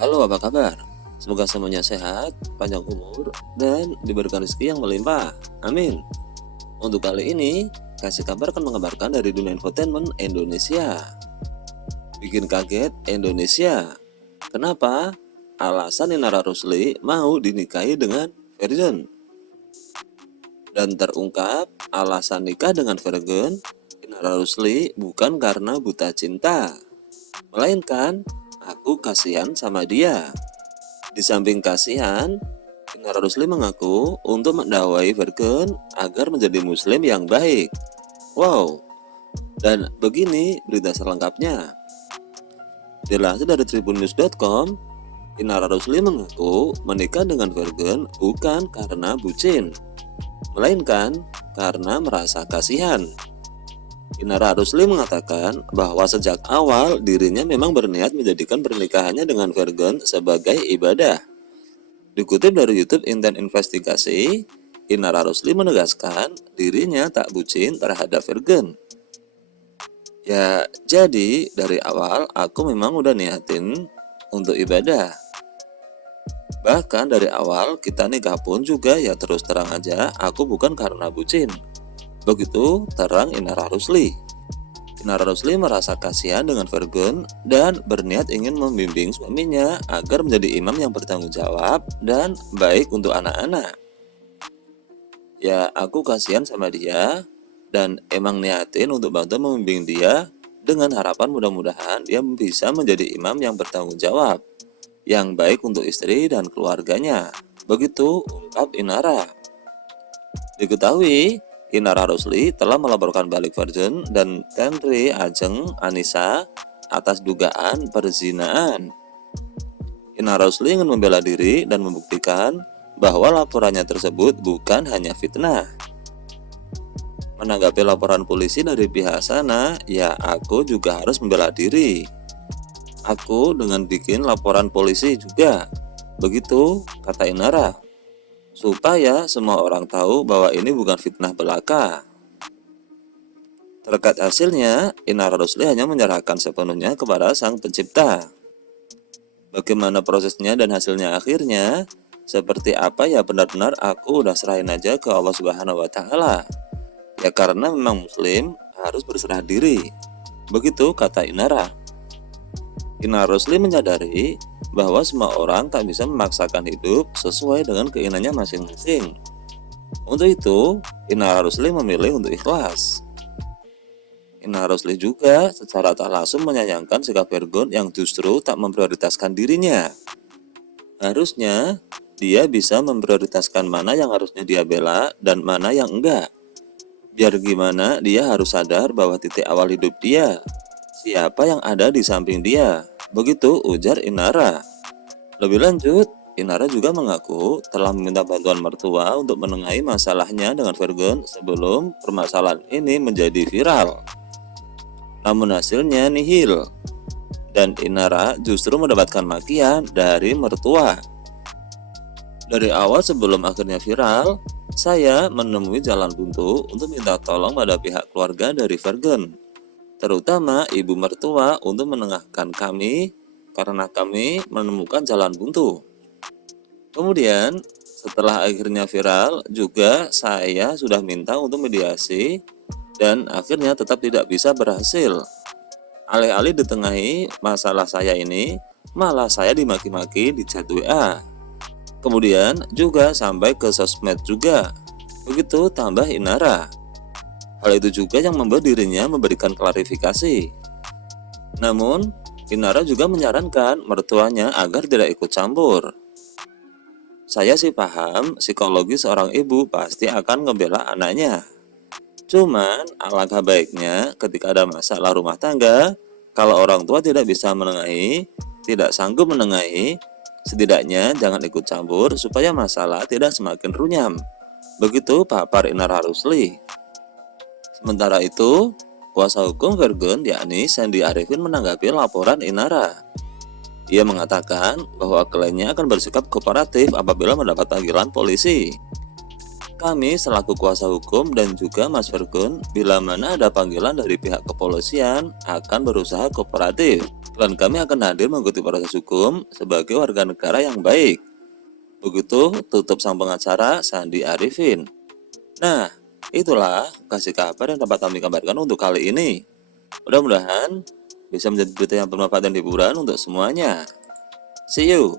Halo, apa kabar? Semoga semuanya sehat, panjang umur, dan diberikan rezeki yang melimpah. Amin. Untuk kali ini, kasih kabar akan mengabarkan dari dunia infotainment Indonesia. Bikin kaget Indonesia. Kenapa? Alasan Inara Rusli mau dinikahi dengan Virgin. Dan terungkap alasan nikah dengan Virgin, Inara Rusli bukan karena buta cinta, melainkan aku kasihan sama dia. Di samping kasihan, Inara Rusli mengaku untuk mendakwai Virgen agar menjadi muslim yang baik. Wow, dan begini berita selengkapnya. Dilansir dari tribunnews.com, Inara Rusli mengaku menikah dengan Virgen bukan karena bucin, melainkan karena merasa kasihan. Inara Rusli mengatakan bahwa sejak awal dirinya memang berniat menjadikan pernikahannya dengan Virgen sebagai ibadah. Dikutip dari YouTube Intent Investigasi, Inara Rusli menegaskan dirinya tak bucin terhadap Virgen. Ya, jadi dari awal aku memang udah niatin untuk ibadah. Bahkan dari awal kita nikah pun juga ya terus terang aja aku bukan karena bucin. Begitu terang Inara Rusli. Inara Rusli merasa kasihan dengan Virgen dan berniat ingin membimbing suaminya agar menjadi imam yang bertanggung jawab dan baik untuk anak-anak. Ya, aku kasihan sama dia dan emang niatin untuk bantu membimbing dia dengan harapan mudah-mudahan dia bisa menjadi imam yang bertanggung jawab, yang baik untuk istri dan keluarganya. Begitu ungkap Inara. Diketahui, Inara Rusli telah melaporkan balik Virgin dan Tenri Ajeng Anissa atas dugaan perzinaan. Inara Rusli ingin membela diri dan membuktikan bahwa laporannya tersebut bukan hanya fitnah. Menanggapi laporan polisi dari pihak sana, ya aku juga harus membela diri. Aku dengan bikin laporan polisi juga. Begitu kata Inara. Supaya semua orang tahu bahwa ini bukan fitnah belaka. Terkait hasilnya, Inara Rusli hanya menyerahkan sepenuhnya kepada Sang Pencipta. Bagaimana prosesnya dan hasilnya akhirnya, seperti apa ya benar-benar aku udah serahin aja ke Allah Subhanahu wa Ta'ala. Ya karena memang muslim harus berserah diri. Begitu kata Inara. Inara Rusli menyadari bahwa semua orang tak bisa memaksakan hidup sesuai dengan keinginannya masing-masing. Untuk itu, Inara Rusli memilih untuk ikhlas. Inara Rusli juga secara tak langsung menyayangkan sikap Virgen yang justru tak memprioritaskan dirinya. Harusnya, dia bisa memprioritaskan mana yang harusnya dia bela dan mana yang enggak. Biar gimana, dia harus sadar bahwa titik awal hidup dia, siapa yang ada di samping dia. Begitu ujar Inara. Lebih lanjut, Inara juga mengaku telah meminta bantuan mertua untuk menengahi masalahnya dengan Virgen sebelum permasalahan ini menjadi viral. Namun hasilnya nihil, dan Inara justru mendapatkan makian dari mertua. Dari awal sebelum akhirnya viral, saya menemui jalan buntu untuk minta tolong pada pihak keluarga dari Virgen, terutama ibu mertua untuk menengahkan kami karena kami menemukan jalan buntu. Kemudian setelah akhirnya viral juga saya sudah minta untuk mediasi dan akhirnya tetap tidak bisa berhasil. Alih-alih ditengahi masalah saya ini, malah saya dimaki-maki di chat WA. Kemudian juga sampai ke sosmed juga. Begitu tambah Inara. Hal itu juga yang membuat dirinya memberikan klarifikasi. Namun, Inara juga menyarankan mertuanya agar tidak ikut campur. Saya sih paham psikologi seorang ibu pasti akan ngebela anaknya. Cuman alangkah baiknya ketika ada masalah rumah tangga, kalau orang tua tidak bisa menengahi, tidak sanggup menengahi, setidaknya jangan ikut campur supaya masalah tidak semakin runyam. Begitu papar Inara Rusli. Sementara itu, kuasa hukum Virgen yakni Sandy Arifin menanggapi laporan Inara. Ia mengatakan bahwa kliennya akan bersikap kooperatif apabila mendapat panggilan polisi. Kami selaku kuasa hukum dan juga Mas Virgun, bila mana ada panggilan dari pihak kepolisian, akan berusaha kooperatif. Dan kami akan hadir mengikuti proses hukum sebagai warga negara yang baik. Begitu tutup sang pengacara Sandi Arifin. Nah, itulah kasih kabar yang dapat kami kabarkan untuk kali ini. Mudah-mudahan bisa menjadi berita yang bermanfaat dan hiburan untuk semuanya. See you!